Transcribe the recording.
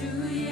to you.